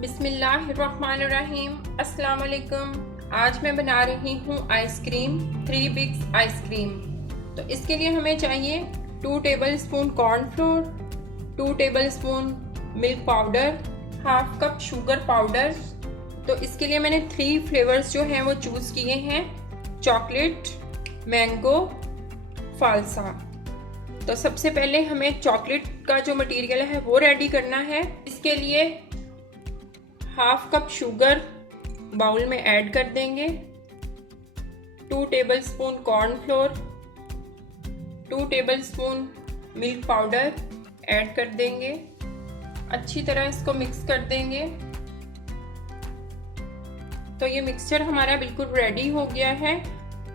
बिस्मिल्लाहिर्रहमानिर्रहीम। अस्सलाम वालेकुम। आज मैं बना रही हूँ आइसक्रीम, 3 बिग्स आइसक्रीम। तो इसके लिए हमें चाहिए 2 tablespoon cornflour, 2 tablespoon milk powder, half cup sugar powder. तो इसके लिए मैंने 3 फ्लेवर्स जो हैं वो चूज़ किए हैं, चॉकलेट, मैंगो, फालसा। तो सबसे पहले हमें चॉकलेट का जो मटेरियल है वो रेडी करना है। इसके लिए हाफ कप शुगर बाउल में ऐड कर देंगे, 2 tablespoon cornflour, 2 tablespoon milk powder add कर देंगे। अच्छी तरह इसको मिक्स कर देंगे। तो ये मिक्सचर हमारा बिल्कुल रेडी हो गया है।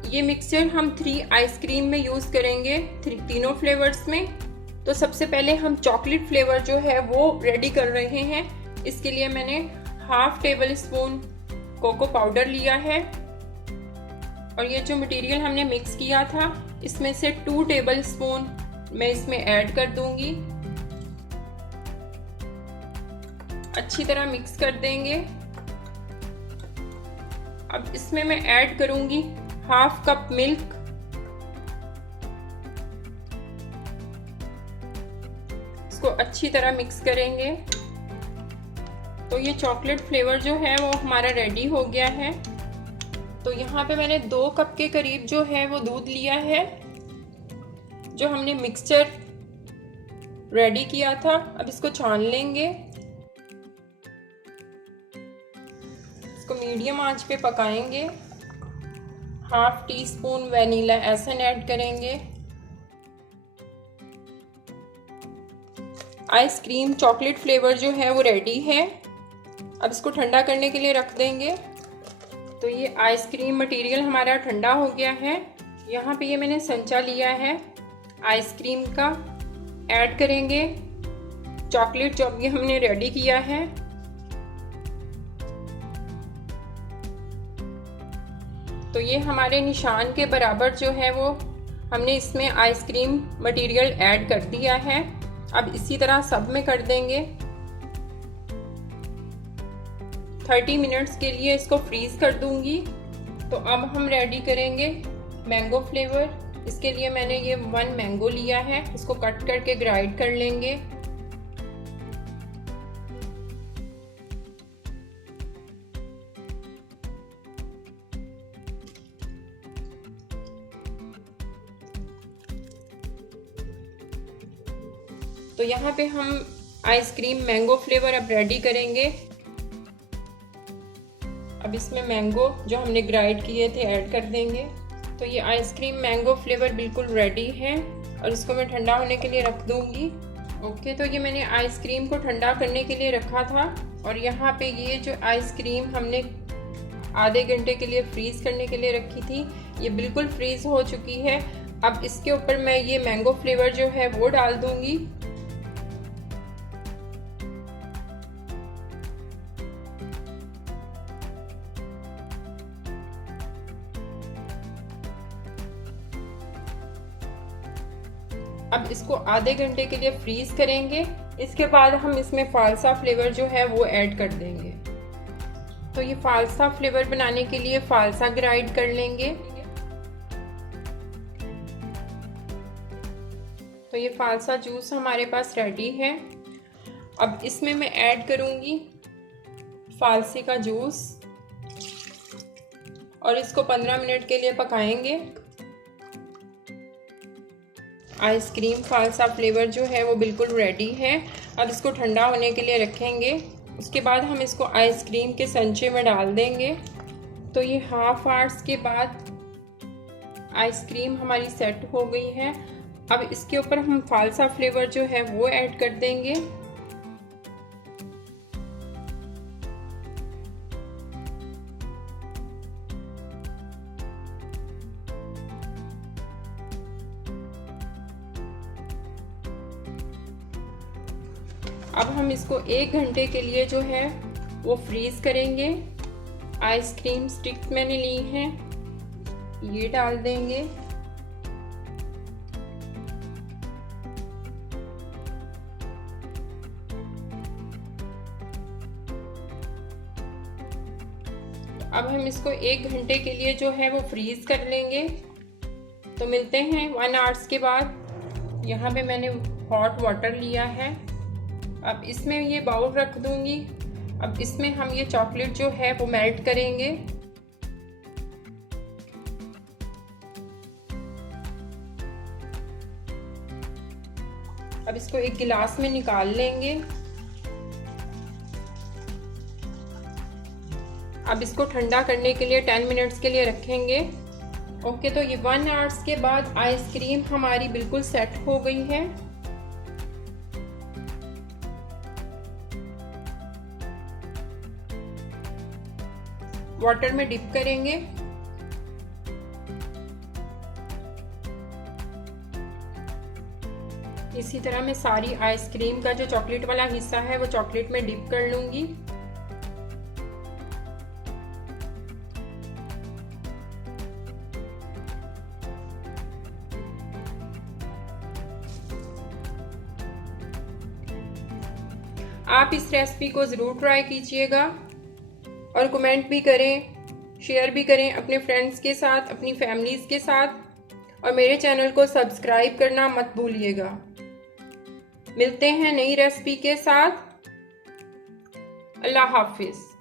ये मिक्सचर हम 3 आइसक्रीम में यूज़ करेंगे, तीनों फ्लेवर्स में। तो सबसे पहले हम चॉकलेट फ्लेवर जो है वो रेडी कर रहे हैं। इसके लिए मैंने half tablespoon cocoa powder लिया है और ये जो मटेरियल हमने मिक्स किया था इसमें से 2 टेबल स्पून मैं इसमें ऐड कर दूंगी। अच्छी तरह मिक्स कर देंगे। अब इसमें मैं ऐड करूंगी हाफ कप मिल्क। इसको अच्छी तरह मिक्स करेंगे। तो ये चॉकलेट फ्लेवर जो है वो हमारा रेडी हो गया है। तो यहाँ पे मैंने 2 कप के करीब जो है वो दूध लिया है, जो हमने मिक्सचर रेडी किया था। अब इसको छान लेंगे। इसको मीडियम आंच पे पकाएंगे। Half tea spoon vanilla essence add करेंगे। आइसक्रीम चॉकलेट फ्लेवर जो है वो रेडी है। अब इसको ठंडा करने के लिए रख देंगे। तो ये आइसक्रीम मटेरियल हमारा ठंडा हो गया है। यहाँ पे ये मैंने संचा लिया है आइसक्रीम का, ऐड करेंगे चॉकलेट जो अभी हमने रेडी किया है। तो ये हमारे निशान के बराबर जो है वो हमने इसमें आइसक्रीम मटेरियल ऐड कर दिया है। अब इसी तरह सब में कर देंगे। 30 मिनट्स के लिए इसको फ्रीज कर दूंगी। तो अब हम रेडी करेंगे मैंगो फ्लेवर। इसके लिए मैंने ये 1 मैंगो लिया है, इसको कट करके ग्राइंड कर लेंगे। तो यहाँ पे हम आइसक्रीम मैंगो फ्लेवर अब रेडी करेंगे। अब इसमें मैंगो जो हमने ग्राइंड किए थे ऐड कर देंगे। तो ये आइसक्रीम मैंगो फ्लेवर बिल्कुल रेडी है और इसको मैं ठंडा होने के लिए रख दूंगी। ओके, तो ये मैंने आइसक्रीम को ठंडा करने के लिए रखा था और यहाँ पे ये जो आइसक्रीम हमने आधे घंटे के लिए फ्रीज करने के लिए रखी थी ये बिल्कुल फ्रीज हो चुकी है। अब इसके ऊपर मैं ये मैंगो फ्लेवर जो है वो डाल दूंगी। अब इसको आधे घंटे के लिए फ्रीज करेंगे। इसके बाद हम इसमें फालसा फ्लेवर जो है वो ऐड कर देंगे। तो ये फालसा फ्लेवर बनाने के लिए फालसा ग्राइंड कर लेंगे। तो ये फालसा जूस हमारे पास रेडी है। अब इसमें मैं ऐड करूंगी फालसे का जूस और इसको 15 मिनट के लिए पकाएंगे। आइसक्रीम फालसा फ्लेवर जो है वो बिल्कुल रेडी है। अब इसको ठंडा होने के लिए रखेंगे। उसके बाद हम इसको आइसक्रीम के संचे में डाल देंगे। तो ये हाफ आवर्स के बाद आइसक्रीम हमारी सेट हो गई है। अब इसके ऊपर हम फालसा फ्लेवर जो है वो ऐड कर देंगे। अब हम इसको 1 घंटे के लिए जो है वो फ्रीज करेंगे। आइसक्रीम स्टिक्स मैंने ली हैं, ये डाल देंगे। अब हम इसको 1 घंटे के लिए जो है वो फ्रीज़ कर लेंगे। तो मिलते हैं 1 आवर्स के बाद। यहाँ पे मैंने हॉट वाटर लिया है। अब इसमें ये बाउल रख दूँगी। अब इसमें हम ये चॉकलेट जो है वो मेल्ट करेंगे। अब इसको एक गिलास में निकाल लेंगे। अब इसको ठंडा करने के लिए 10 मिनट्स के लिए रखेंगे। ओके, तो ये 1 आवर्स के बाद आइसक्रीम हमारी बिल्कुल सेट हो गई है। वाटर में डिप करेंगे। इसी तरह मैं सारी आइसक्रीम का जो चॉकलेट वाला हिस्सा है वो चॉकलेट में डिप कर लूंगी। आप इस रेसिपी को ज़रूर ट्राई कीजिएगा और कमेंट भी करें, शेयर भी करें अपने फ्रेंड्स के साथ, अपनी फैमिलीज़ के साथ, और मेरे चैनल को सब्सक्राइब करना मत भूलिएगा। मिलते हैं नई रेसिपी के साथ। अल्लाह हाफिज़।